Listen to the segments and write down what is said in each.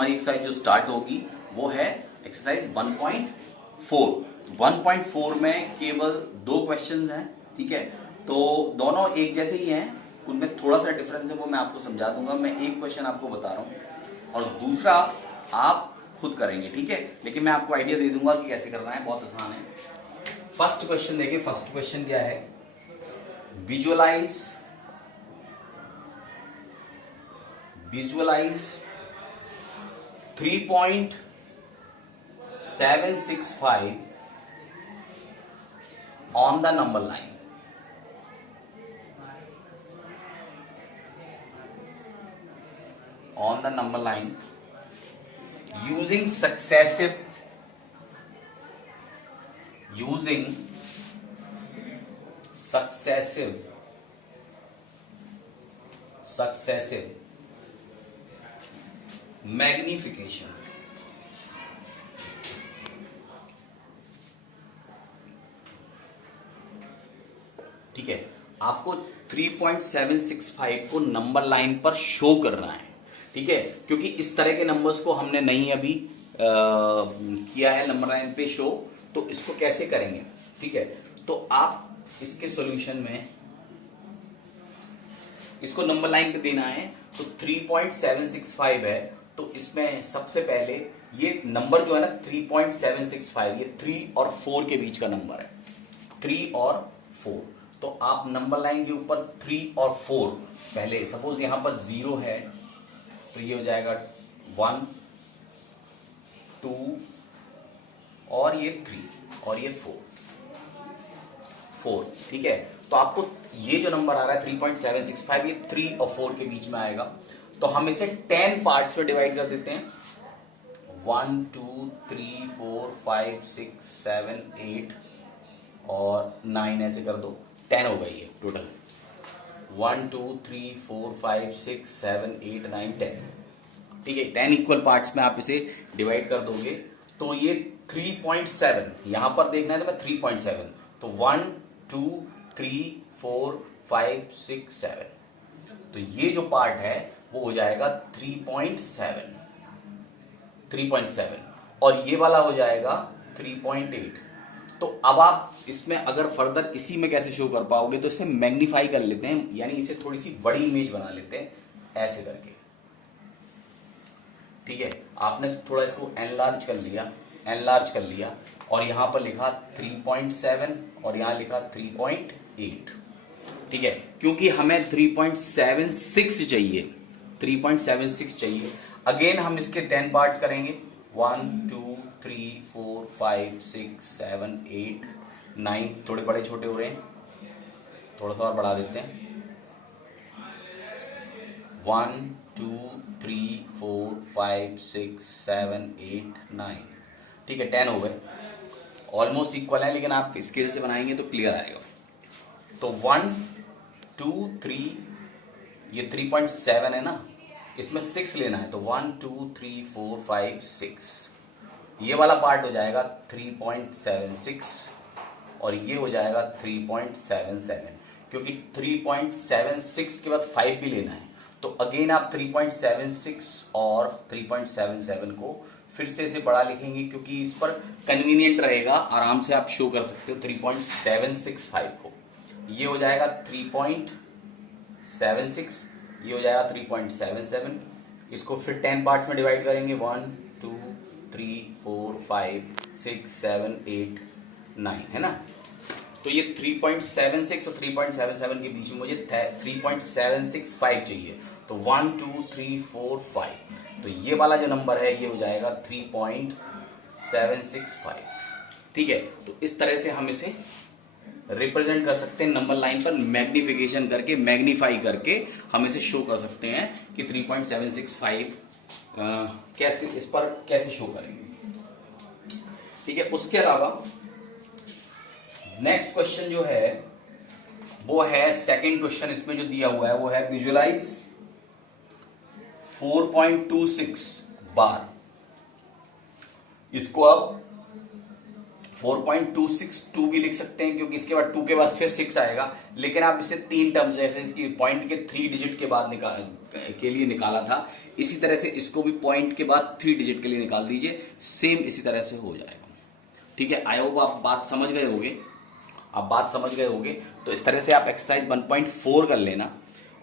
हमारी एक्सरसाइज जो स्टार्ट होगी वो है एक्सरसाइज 1.4। 1.4 में केवल 2 क्वेश्चंस हैं, ठीक है। तो दोनों एक जैसे ही हैं, उनमें थोड़ा सा डिफरेंस है, वो मैं आपको समझा दूंगा। मैं एक क्वेश्चन आपको बता रहा हूं और दूसरा आप खुद करेंगे, ठीक है। लेकिन मैं आपको आइडिया दे दूंगा कि कैसे करना है, बहुत आसान है। फर्स्ट क्वेश्चन देखिए, फर्स्ट क्वेश्चन क्या है, visualise 3.765 on the number line. On the number line using successive magnification. ठीक है, आपको 3.765 को नंबर लाइन पर शो करना है, ठीक है। क्योंकि इस तरह के नंबर्स को हमने नहीं अभी किया है नंबर लाइन पे शो, तो इसको कैसे करेंगे, ठीक है। तो आप इसके सॉल्यूशन में इसको नंबर लाइन पे देना है, तो 3.765 है, तो इसमें सबसे पहले ये नंबर जो है ना 3.765, ये 3 और 4 के बीच का नंबर है, 3 और 4। तो आप नंबर लाइन के ऊपर 3 और 4 पहले, सपोज यहां पर 0 है तो ये हो जाएगा 1 2 और ये 3 और ये 4, ठीक है। तो आपको ये जो नंबर आ रहा है 3.765, ये 3 और 4 के बीच में आएगा। तो हम इसे 10 पार्ट्स में डिवाइड कर देते हैं, 1 2 3 4 5 6 7 8 और 9, ऐसे कर दो, 10 हो गई है टोटल। 1 2 3 4 5 6 7 8 9 10, ठीक है। 10 इक्वल पार्ट्स में आप इसे डिवाइड कर दोगे तो ये 3.7, यहां पर देखना है तो मैं 3.7, तो 1 2 3 4 5 6 7, तो ये जो पार्ट है वो हो जाएगा 3.7 और ये वाला हो जाएगा 3.8। तो अब आप इसमें अगर फर्दर इसी में कैसे शो कर पाओगे, तो इसे मैग्नीफाई कर लेते हैं, यानी इसे थोड़ी सी बड़ी इमेज बना लेते हैं ऐसे करके, ठीक है। आपने थोड़ा इसको एनलार्ज कर लिया और यहां पर लिखा 3.7 और यहां लिखा 3.8, ठीक है। क्योंकि हमें 3.76 चाहिए, 3.76 चाहिए। अगेन हम इसके 10 पार्ट्स करेंगे, 1 2 3 4 5 6 7 8 9, थोड़े बड़े छोटे हो रहे हैं, थोड़ा सा और बढ़ा देते हैं, 1 2 3 4 5 6 7 8 9, ठीक है। 10 हो गए, ऑलमोस्ट इक्वल है, लेकिन आप स्केल से बनाएंगे तो क्लियर आएगा। तो 1 2 3, ये 3.7 है ना, इसमें 6 लेना है, तो 1 2 3 4 5 6, ये वाला पार्ट हो जाएगा 3.76 और ये हो जाएगा 3.77, क्योंकि 3.76 के बाद 5 भी लेना है। तो अगेन आप 3.76 और 3.77 को फिर से इसे बड़ा लिखेंगे, क्योंकि इस पर कन्वीनियंट रहेगा, आराम से आप शो कर सकते हो 3.765 को। ये हो जाएगा 3.76, ये हो जाएगा 3.77। इसको फिर 10 पार्ट्स में डिवाइड करेंगे, 1 2 3 4 5 6 7 8 9, है ना। तो ये 3.76 और 3.77 के बीच में मुझे 3.765 चाहिए, तो 1 2 3 4 5, तो ये वाला जो नंबर है ये हो जाएगा 3.765, ठीक है। तो इस तरह से हम इसे रिप्रेजेंट कर सकते हैं नंबर लाइन पर, मैग्निफिकेशन करके, मैग्नीफाई करके हम इसे शो कर सकते हैं कि 3.765 कैसे, इस पर कैसे शो करेंगे, ठीक है। उसके अलावा नेक्स्ट क्वेश्चन जो है वो है सेकंड क्वेश्चन, इसमें जो दिया हुआ है वो है विजुअलाइज 4.26 बार। इसको अब 4.262 भी लिख सकते हैं क्योंकि इसके बाद 2 के बाद फिर 6 आएगा, लेकिन आप इसे 3 टर्म्स जैसे इसकी पॉइंट के 3 डिजिट के बाद के लिए निकाला था, इसी तरह से इसको भी पॉइंट के बाद 3 डिजिट के लिए निकाल दीजिए, सेम इसी तरह से हो जाएगा। ठीक है, आई होप आप बात समझ गए होंगे। तो इस तरह से आप एक्सरसाइज 1.4 कर लेना,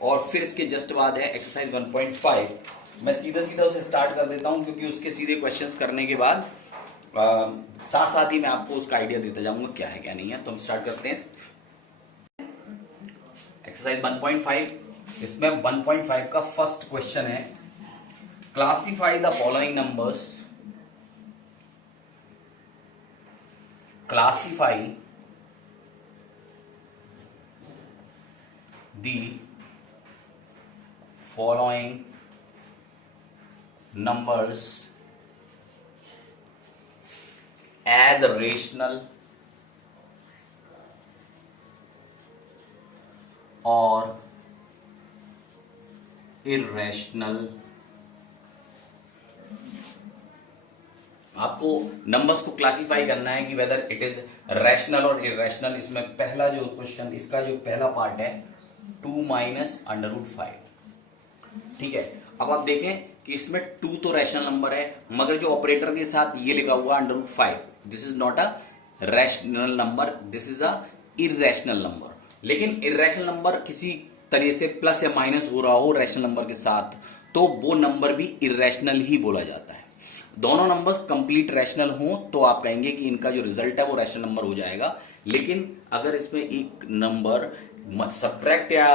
और फिर इसके जस्ट बाद है एक्सरसाइज 1.5। मैं सीधा उसे स्टार्ट कर देता हूं क्योंकि उसके सीधे क्वेश्चंस करने के बाद साथ साथ ही मैं आपको उसका आइडिया देता जाऊंगा क्या है क्या नहीं है। तो हम स्टार्ट करते हैं एक्सरसाइज 1.5। इसमें 1.5 का फर्स्ट क्वेश्चन है, classify the following numbers, classify the following numbers as rational or irrational। आपको नंबर्स को क्लासिफाई करना है कि वेदर इट इज रैशनल और इरेशनल। इसमें पहला जो क्वेश्चन, इसका जो पहला पार्ट है 2 माइनस √5। ठीक है, अब आप देखें कि इसमें 2 तो रैशनल नंबर है, मगर जो ऑपरेटर के साथ ये लिखा हुआ √5, this is not a rational number, this is a irrational number. लेकिन इरेशनल नंबर किसी तरह से प्लस या माइनस हो रहा हो रैशनल नंबर के साथ, तो वो नंबर भी इरेशनल ही बोला जाता है। दोनों नंबर्स कंप्लीट रैशनल हो तो आप कहेंगे कि इनका जो रिजल्ट है वो रैशनल नंबर हो जाएगा। लेकिन अगर इसमें एक नंबर सब्ट्रैक्ट या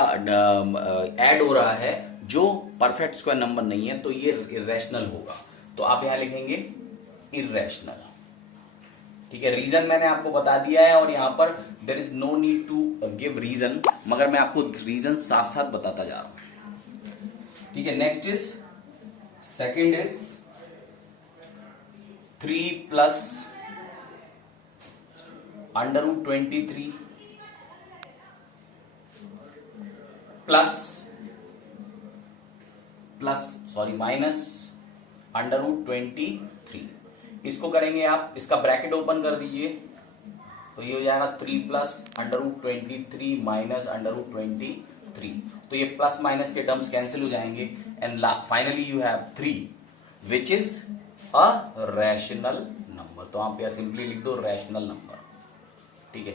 ऐड हो रहा है जो परफेक्ट स्क्वायर नंबर नहीं है, तो ये इरेशनल होगा। तो आप यहां लिखेंगे इरेशनल। ठीक है, रीजन मैंने आपको बता दिया है और यहां पर there is no need to give reason, मगर मैं आपको रीजन साथ साथ बताता जा रहा हूं। ठीक है, next is second is 3 plus √23 minus √23। इसको करेंगे आप, इसका ब्रैकेट ओपन कर दीजिए, तो ये हो जाएगा 3 प्लस √23 माइनस √23। तो ये प्लस माइनस के टर्म्स कैंसिल हो जाएंगे and finally you have 3 which is a rational number. तो आप यहां सिंपली लिख दो रैशनल नंबर। ठीक है,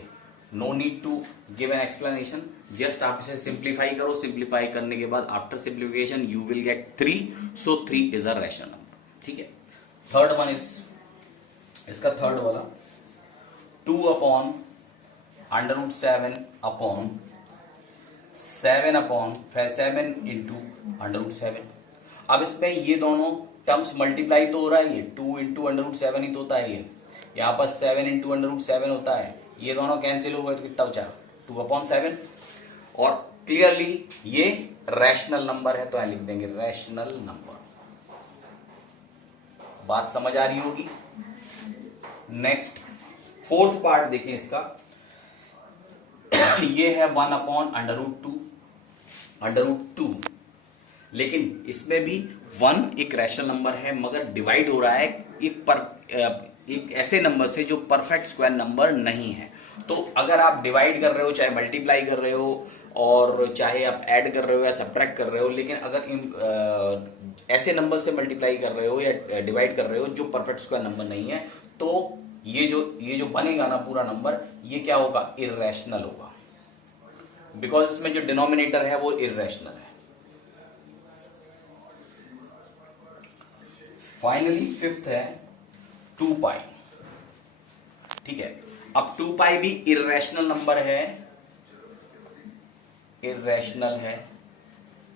no need to give an explanation, just आप इसे सिंप्लीफाई करो। सिंप्लीफाई करने के बाद after simplification you will get 3, so 3 is a rational number. ठीक है, थर्ड वन इज, इसका थर्ड वाला 2 अपॉन √7 अपॉन 7 इंटू √7। अब इसमें ये दोनों टर्म्स मल्टीप्लाई तो हो रहा है, ये 2 इंटू √7 ही तो होता है, ये यहाँ पर 7 इंटू √7 होता है, ये दोनों कैंसिल हो गए तो कितना बचा 2/7। और क्लियरली ये रैशनल नंबर है, तो यहां लिख देंगे रैशनल नंबर। बात समझ आ रही होगी। नेक्स्ट फोर्थ पार्ट देखें इसका, ये है 1/√2, लेकिन इसमें भी 1 एक रैशनल नंबर है, मगर डिवाइड हो रहा है एक ऐसे नंबर से जो परफेक्ट स्क्वायर नंबर नहीं है। तो अगर आप डिवाइड कर रहे हो, चाहे मल्टीप्लाई कर रहे हो, और चाहे आप ऐड कर रहे हो या सब्ट्रैक्ट कर रहे हो, लेकिन अगर ऐसे नंबर से मल्टीप्लाई कर रहे हो या डिवाइड कर रहे हो जो परफेक्ट स्क्वायर नंबर नहीं है, तो ये जो बनेगा ना पूरा नंबर, ये क्या होगा, इरेशनल होगा, बिकॉज इसमें जो डिनोमिनेटर है वो इरेशनल है। फाइनली फिफ्थ है 2π। ठीक है, अब 2π भी इरेशनल नंबर है, इरेशनल है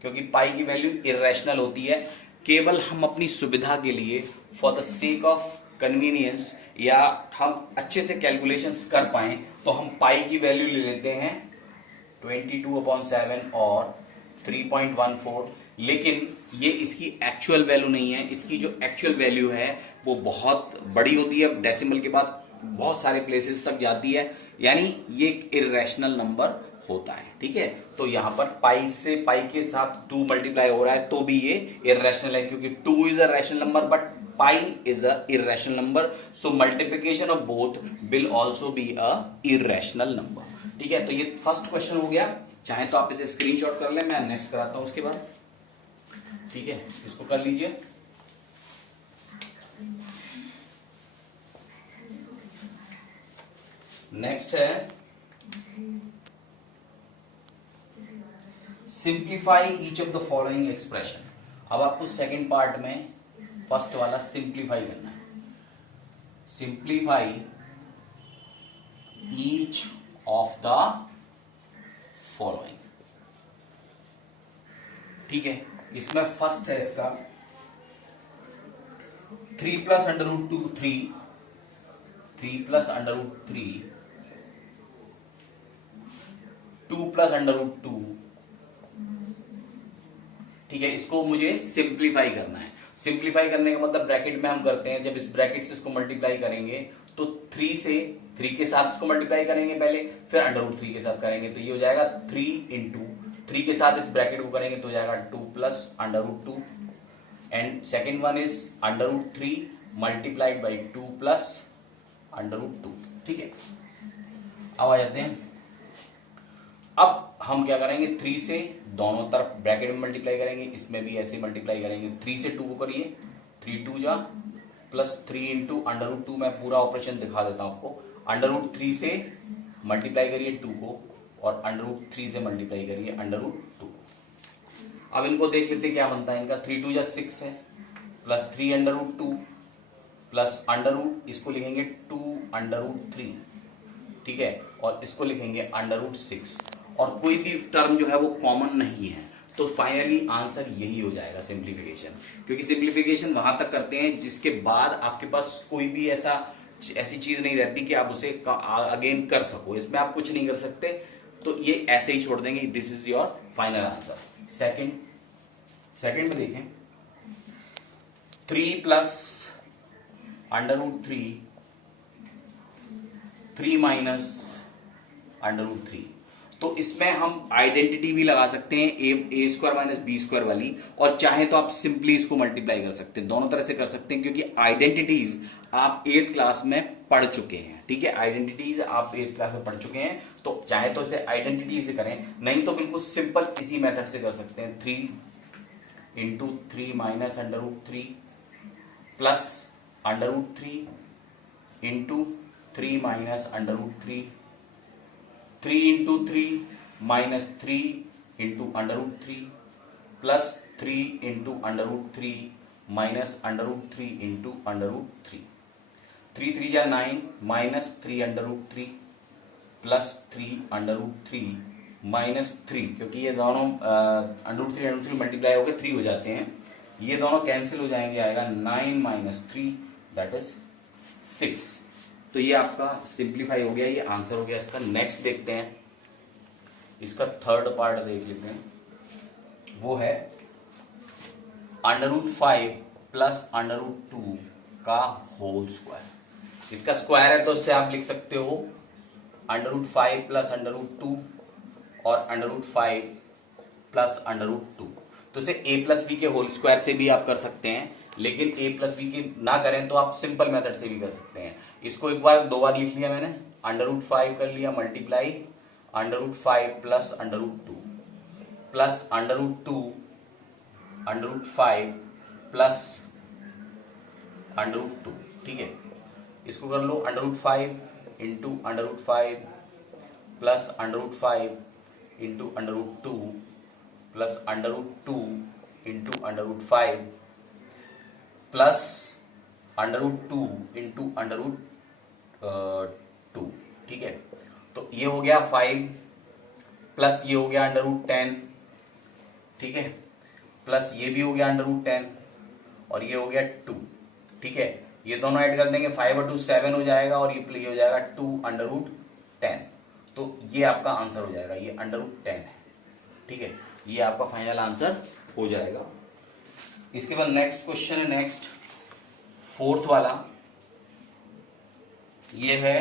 क्योंकि पाई की वैल्यू इरेशनल होती है। केवल हम अपनी सुविधा के लिए, for the sake of convenience, या हम अच्छे से कैलकुलेशंस कर पाए, तो हम पाई की वैल्यू ले लेते हैं 22/7 और 3.14। लेकिन ये इसकी एक्चुअल वैल्यू नहीं है, इसकी जो एक्चुअल वैल्यू है वो बहुत बड़ी होती है, डेसिमल के बाद बहुत सारे प्लेसेस तक जाती है, यानी ये एक इरेशनल नंबर होता है। ठीक है, तो यहां पर पाई से पाई के साथ 2 मल्टीप्लाई हो रहा है तो भी ये इरेशनल है, क्योंकि 2 is a rational number but pi is a irrational number, so multiplication of both will also be a irrational number. ठीक है, तो ये फर्स्ट क्वेश्चन हो गया. चाहे तो आप इसे स्क्रीनशॉट कर लें, मैं नेक्स्ट कराता हूं उसके बाद. ठीक है, इसको कर लीजिए. नेक्स्ट है simplify each of the following expression. अब आपको सेकेंड पार्ट में फर्स्ट वाला सिंप्लीफाई करना है. Simplify each of the following. ठीक है, इसमें फर्स्ट है इसका 3 plus under root 2 3 plus under root 3 2 plus under root 2. ठीक है, इसको मुझे सिंप्लीफाई करना है. सिंप्लीफाई करने का मतलब ब्रैकेट में हम करते हैं, जब इस ब्रैकेट से इसको मल्टीप्लाई करेंगे तो 3 के साथ इसको मल्टीप्लाई करेंगे पहले, फिर अंडर रूट 3 के साथ करेंगे, तो ये हो जाएगा 3 इंटू 3 के साथ इस ब्रैकेट को करेंगे तो हो जाएगा 2 plus under root 2 and second one is under root 3 multiplied by 2 plus under root 2. ठीक है, अब आ जाते हैं. अब हम क्या करेंगे, 3 से दोनों तरफ ब्रैकेट में मल्टीप्लाई करेंगे, इसमें भी ऐसे मल्टीप्लाई करेंगे. 3 से 2 को करिए, 3 2 जा प्लस 3 इंटू अंडर रूट 2. मैं पूरा ऑपरेशन दिखा देता हूं आपको. अंडर रूट 3 से मल्टीप्लाई करिए 2 को और अंडर रूट 3 से मल्टीप्लाई करिए अंडर रूट 2 को. अब इनको देख लेते क्या बनता है इनका. 3 2 जा 6 है plus 3 under root 2 plus under root, इसको लिखेंगे 2 अंडर रूट 3. ठीक है, और इसको लिखेंगे अंडर रूट 6 और कोई भी टर्म जो है वो कॉमन नहीं है, तो फाइनली आंसर यही हो जाएगा सिंप्लीफिकेशन. क्योंकि सिंप्लीफिकेशन वहां तक करते हैं जिसके बाद आपके पास कोई भी ऐसी चीज नहीं रहती कि आप उसे अगेन कर सको. इसमें आप कुछ नहीं कर सकते, तो ये ऐसे ही छोड़ देंगे. This is your final answer. Second में देखें, 3 plus under root 3 minus under root 3. तो इसमें हम आइडेंटिटी भी लगा सकते हैं a square minus b square वाली, और चाहे तो आप सिंपली इसको मल्टीप्लाई कर सकते हैं. दोनों तरह से कर सकते हैं क्योंकि आइडेंटिटीज आप 8th क्लास में पढ़ चुके हैं. ठीक है, आइडेंटिटीज आप 8th क्लास में पढ़ चुके हैं, तो चाहे तो इसे आइडेंटिटी से करें, नहीं तो बिल्कुल सिंपल इसी मेथड से कर सकते हैं. 3 into 3 minus under root 3 plus under root 3 into 3 minus under root 3 3 into 3 minus 3 into under root 3 plus 3 into under root 3 minus under root 3 into under root 3. 3 3 जा 9 minus 3 under root 3 plus 3 under root 3 minus 3, क्योंकि ये दोनों under root 3 multiply होकर 3 हो जाते हैं, ये दोनों कैंसिल हो जाएंगे. आएगा 9 माइनस 3 दैट इज 6. तो ये आपका सिंप्लीफाई हो गया, ये आंसर हो गया इसका. नेक्स्ट देखते हैं, इसका थर्ड पार्ट देख लेते हैं. वो है under root 5 plus under root 2 का होल स्क्वायर. इसका स्क्वायर है तो इससे आप लिख सकते हो under root 5 plus under root 2 और under root 5 plus under root 2. तो इसे a प्लस बी के होल स्क्वायर से भी आप कर सकते हैं, लेकिन a प्लस बी की ना करें तो आप सिंपल मेथड से भी कर सकते हैं. इसको एक बार 2 बार लिख लिया मैंने, अंडर रूट 5 कर लिया multiply under root 5 plus under root 2 plus under root 2 under root 5 plus under root 2. ठीक है, इसको कर लो under root 5 into under root 5 plus under root 5 into under root 2 plus under root 2 into under root 5 plus under root 2 into under root 2. ठीक है, तो ये हो गया 5 प्लस ये हो गया अंडर रूट 10. ठीक है, प्लस ये भी हो गया अंडर रूट 10 और ये हो गया 2. ठीक है, ये दोनों ऐड कर देंगे, 5 और 2 7 हो जाएगा और ये हो जाएगा 2 अंडर रूट 10. तो ये आपका आंसर हो जाएगा, ये अंडर रूट 10 है. ठीक है, ये आपका फाइनल आंसर हो जाएगा. इसके बाद नेक्स्ट क्वेश्चन है, नेक्स्ट फोर्थ वाला. ये है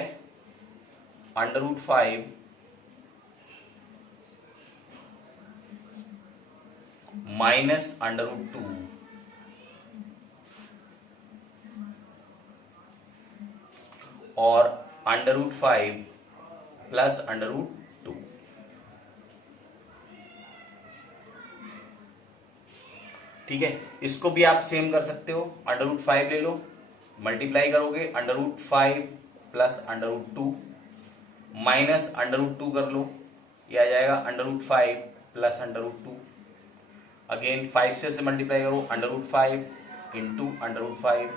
under root 5 minus under root 2 और √5 प्लस √2। ठीक है, इसको भी आप सेम कर सकते हो, √5 ले लो, मल्टीप्लाई करोगे √5 प्लस √2 माइनस √2 कर लो, ये आ जाएगा √5 प्लस √2। अगेन 5 से मल्टीप्लाई करो, √5 into √5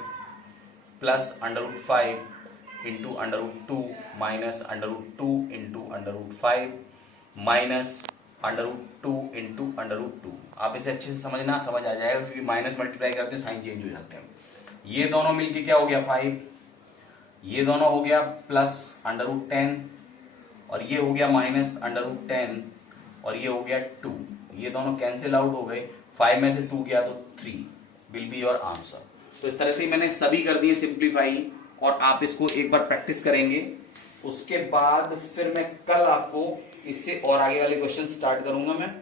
plus √5 into √2 minus √2 into √5 minus √2 into √2। आप इसे अच्छे से समझना, समझ आ जाएगा, क्योंकि माइनस मल्टीप्लाई करते हैं साइन चेंज हो जाते हैं। ये दोनों मिलके क्या हो गया 5, ये दोनों हो गया प्लस √10 और ये हो गया माइनस √10 और ये हो गया 2। ये दोनों कैंसिल आउट हो गए, 5 में से 2 गया तो 3 विल बी योर आंसर। तो इस तरह से मैंने सभी कर दिए सिंप्लीफाई, और आप इसको एक बार प्रैक्टिस करेंगे, उसके बाद फिर मैं कल आपको इससे और आगे वाले क्वेश्चन स्टार्ट करूंगा मैं,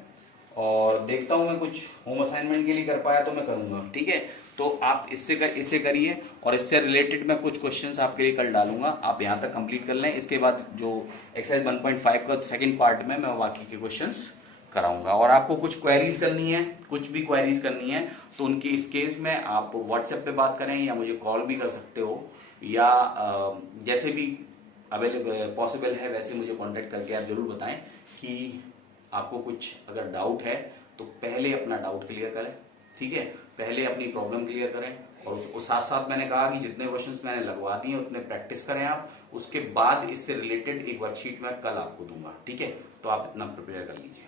और देखता हूं मैं कुछ होम असाइनमेंट के लिए कर पाया तो मैं करूंगा। ठीक है, तो आप इसे करिए, और इससे रिलेटेड मैं कुछ क्वेश्चंस आपके लिए कल डालूंगा, आप यहां तक कंप्लीट कर लें। इसके बाद जो एक्सरसाइज 1.5 का सेकंड पार्ट में मैं बाकी के क्वेश्चंस कराऊंगा। और आपको कुछ क्वेरीज करनी है, कुछ भी क्वेरीज करनी है, तो उनकी इस केस में आप व्हाट्सएप पे बात करें या मुझे कॉल भी कर सकते हो, या जैसे भी अवेलेबल पॉसिबल है वैसे मुझे कांटेक्ट करके आप जरूर बताएं कि आपको कुछ अगर डाउट है तो पहले अपना डाउट क्लियर करें। ठीक है, पहले अपनी प्रॉब्लम क्लियर करें, और उस साथ साथ मैंने कहा कि जितने क्वेश्चंस मैंने लगवा दिए उतने प्रैक्टिस करें आप। उसके बाद इससे रिलेटेड एक वर्कशीट मैं कल आपको दूंगा। ठीक है, तो आप इतना प्रिपेयर कर लीजिए।